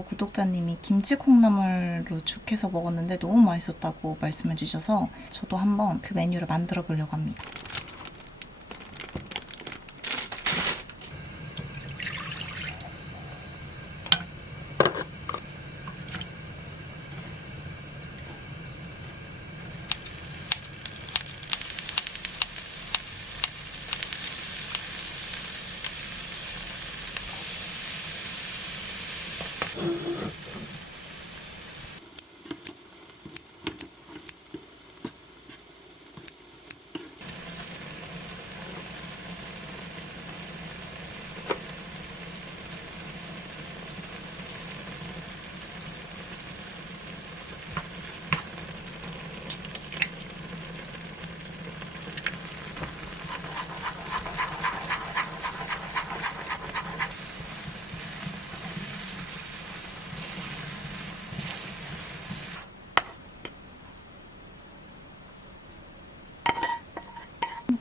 어제부터 구독자님이 김치 콩나물로 죽해서 먹었는데 너무 맛있었다고 말씀해 주셔서 저도 한번 그 메뉴를 만들어 보려고 합니다.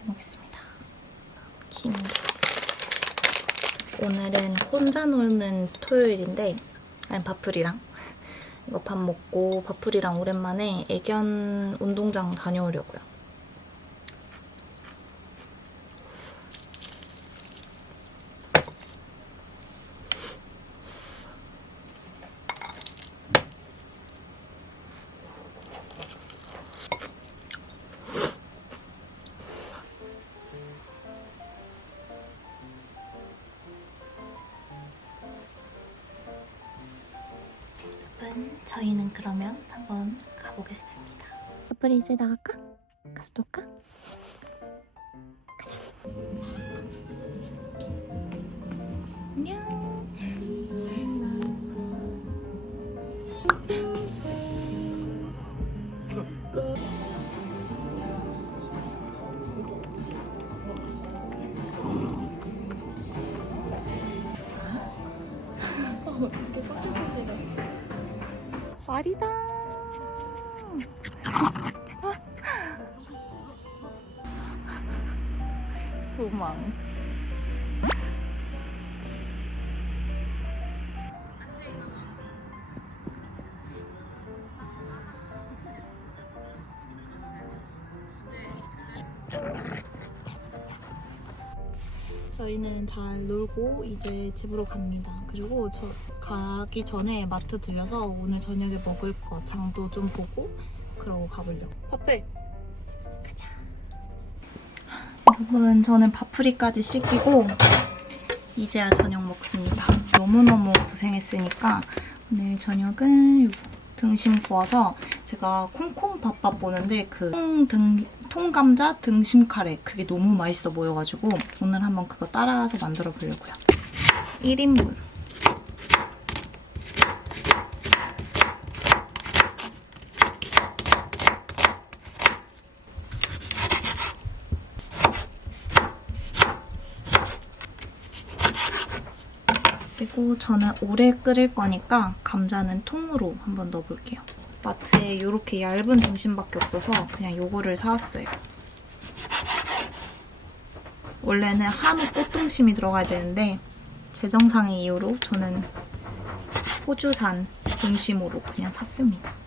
먹겠습니다. 김. 오늘은 혼자 노는 토요일인데, 아니 밥풀이랑 이거 밥 먹고 밥풀이랑 오랜만에 애견 운동장 다녀오려고요. 저희는 그러면 한번 가보겠습니다. 앞으로 이제 나갈까? 가서 놀까? 가자. 안녕. 이렇게 깜짝이야. 말이다. 도망. 저희는 잘 놀고 이제 집으로 갑니다. 그리고 저 가기 전에 마트 들려서 오늘 저녁에 먹을 거 장도 좀 보고 그러고 가보려고. 파플! 가자. 여러분, 저는 밥풀이까지 씻기고 이제야 저녁 먹습니다. 너무너무 고생했으니까 오늘 저녁은 요거 등심 구워서 제가 콩콩밥밥 보는데 그 통감자 등심 카레 그게 너무 맛있어 보여가지고 오늘 한번 그거 따라서 만들어 보려고요. 1인분. 그리고 저는 오래 끓일 거니까 감자는 통으로 한번 넣어볼게요. 마트에 이렇게 얇은 등심밖에 없어서 그냥 요거를 사왔어요. 원래는 한우 꽃등심이 들어가야 되는데 재정상의 이유로 저는 호주산 등심으로 그냥 샀습니다.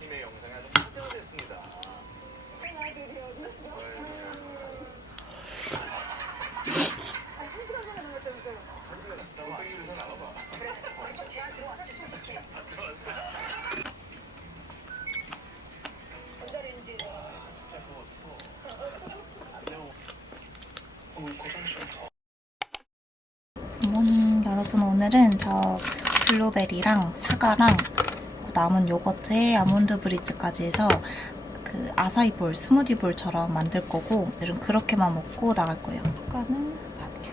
님의 영상이 아주 화제가 됐습니다. 한 시간 전에 정했다면서요? 한 시간 있다고 빼기를 잘 나눠봐. 제가 들어왔지, 솔직히. 들어왔어. 전자레인지에. 굿모닝 여러분, 오늘은 저 블루베리랑 사과랑 남은 요거트에 아몬드 브리즈까지 해서 그 아사이볼, 스무디볼처럼 만들 거고 오늘은 그렇게만 먹고 나갈 거예요. 사과는 바베큐.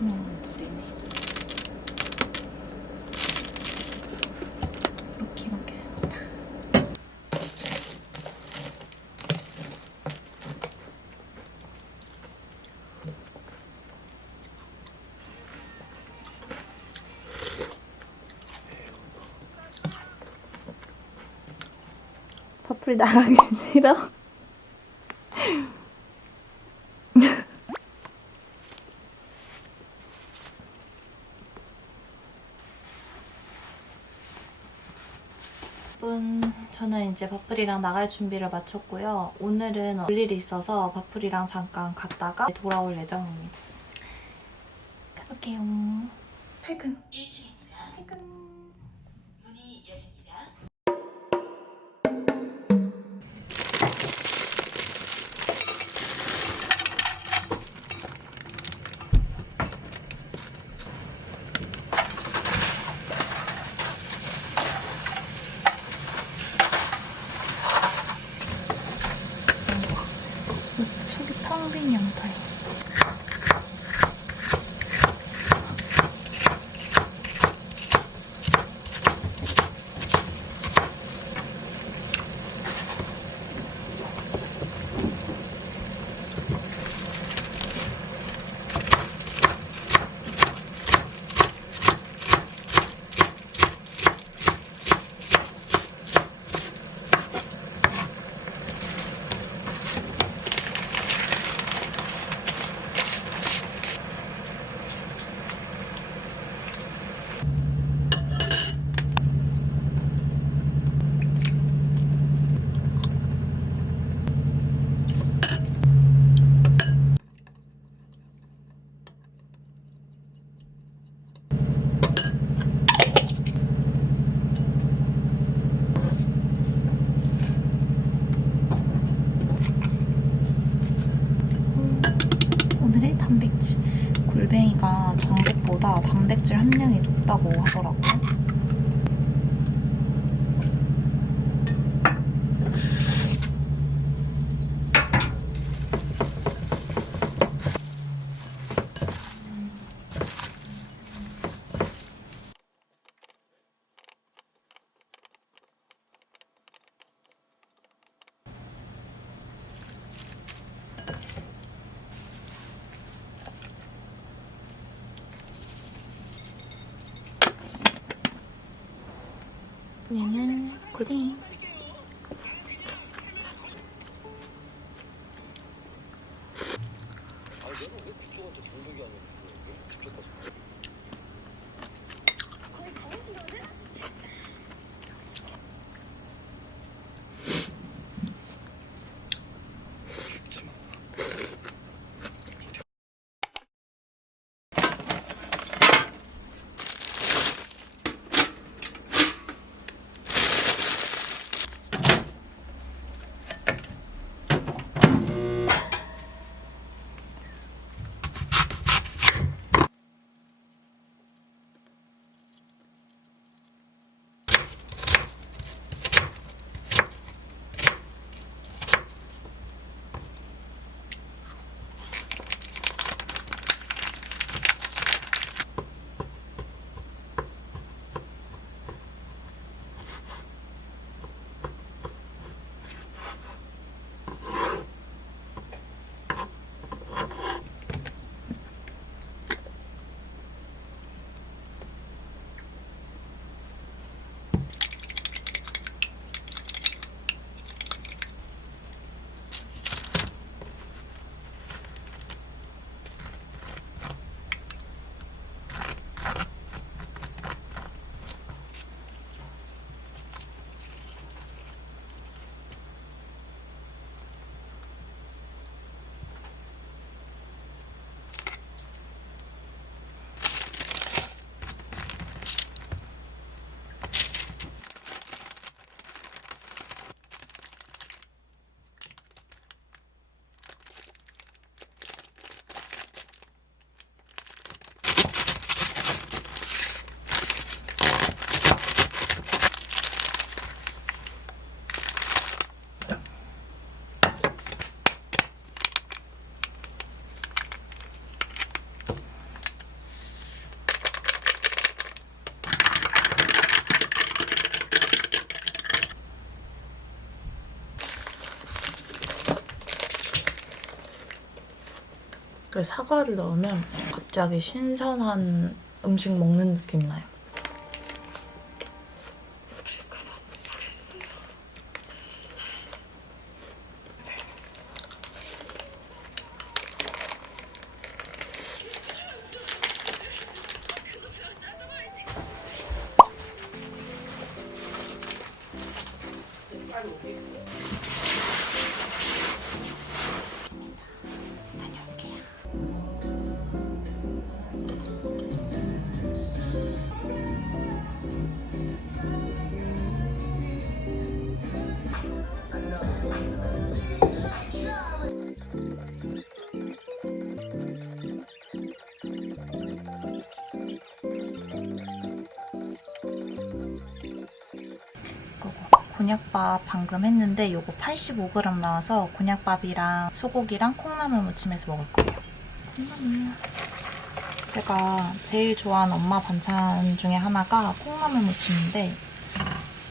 물이네. 이렇게 먹겠습니다. 파풀이 나가기 싫어? 여러분, 저는 이제 바풀이랑 나갈 준비를 마쳤고요. 오늘은 볼 일이 있어서 바풀이랑 잠깐 갔다가 돌아올 예정입니다. 가볼게요. 퇴근. 1층입니다. 퇴근. 문이 열립니다. 속이 텅 빈 양파에. 오늘의 단백질. 골뱅이가 전복보다 단백질 함량이 높다고 하더라고요. 얘는 골뱅이. 그 사과를 넣으면 갑자기 신선한 음식 먹는 느낌 나요. 곤약밥 방금 했는데 요거 85g 나와서 곤약밥이랑 소고기랑 콩나물 무침해서 먹을 거예요. 콩나물. 제가 제일 좋아하는 엄마 반찬 중에 하나가 콩나물 무침인데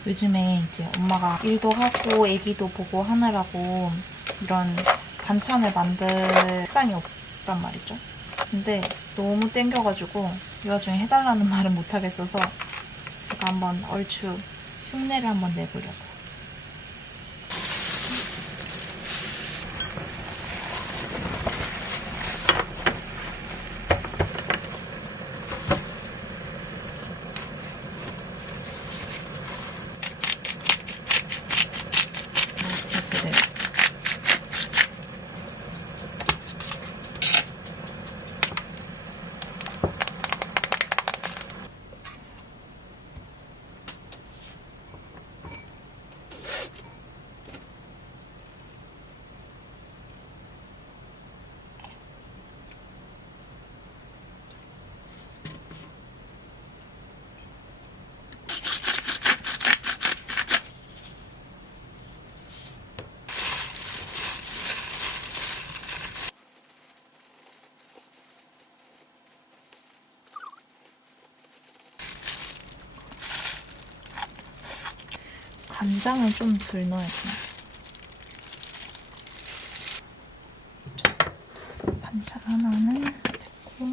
요즘에 이제 엄마가 일도 하고 애기도 보고 하느라고 이런 반찬을 만들 시간이 없단 말이죠. 근데 너무 땡겨가지고 이 와중에 해달라는 말은 못하겠어서 제가 한번 얼추 흉내를 한번 내보려고요. 간장을 좀 덜 넣어야겠네. 반찬 하나는 됐고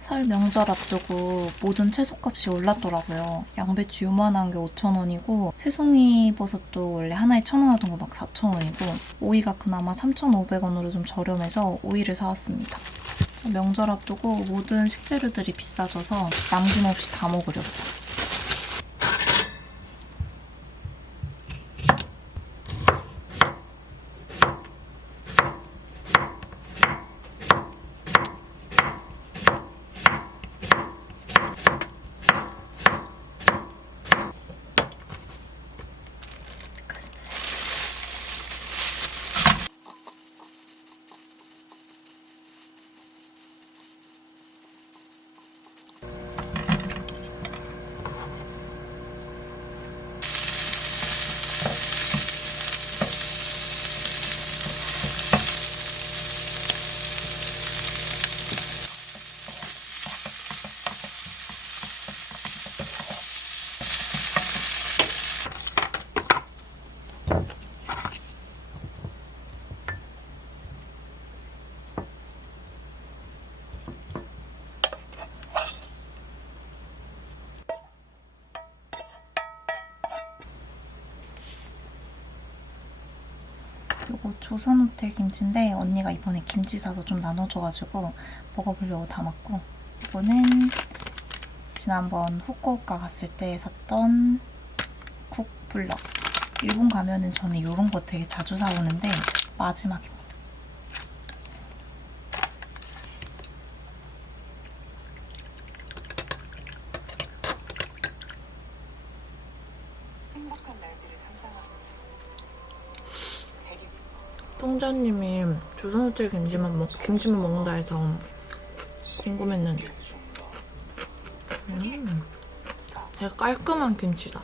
설 명절 앞두고 모든 채소값이 올랐더라고요. 양배추 요만한 게 5,000원이고 새송이 버섯도 원래 하나에 1,000원 하던 거 막 4,000원이고 오이가 그나마 3,500원으로 좀 저렴해서 오이를 사왔습니다. 명절 앞두고 모든 식재료들이 비싸져서 남김없이 다 먹으려고요. 조선호텔 김치인데 언니가 이번에 김치 사서 좀 나눠줘가지고 먹어보려고 담았고, 이거는 지난번 후쿠오카 갔을 때 샀던 쿡블럭. 일본 가면은 저는 이런 거 되게 자주 사오는데 마지막에 먹어요. 통자님이 조선호텔 김치만 먹는다 해서 궁금했는데 되게 깔끔한 김치다.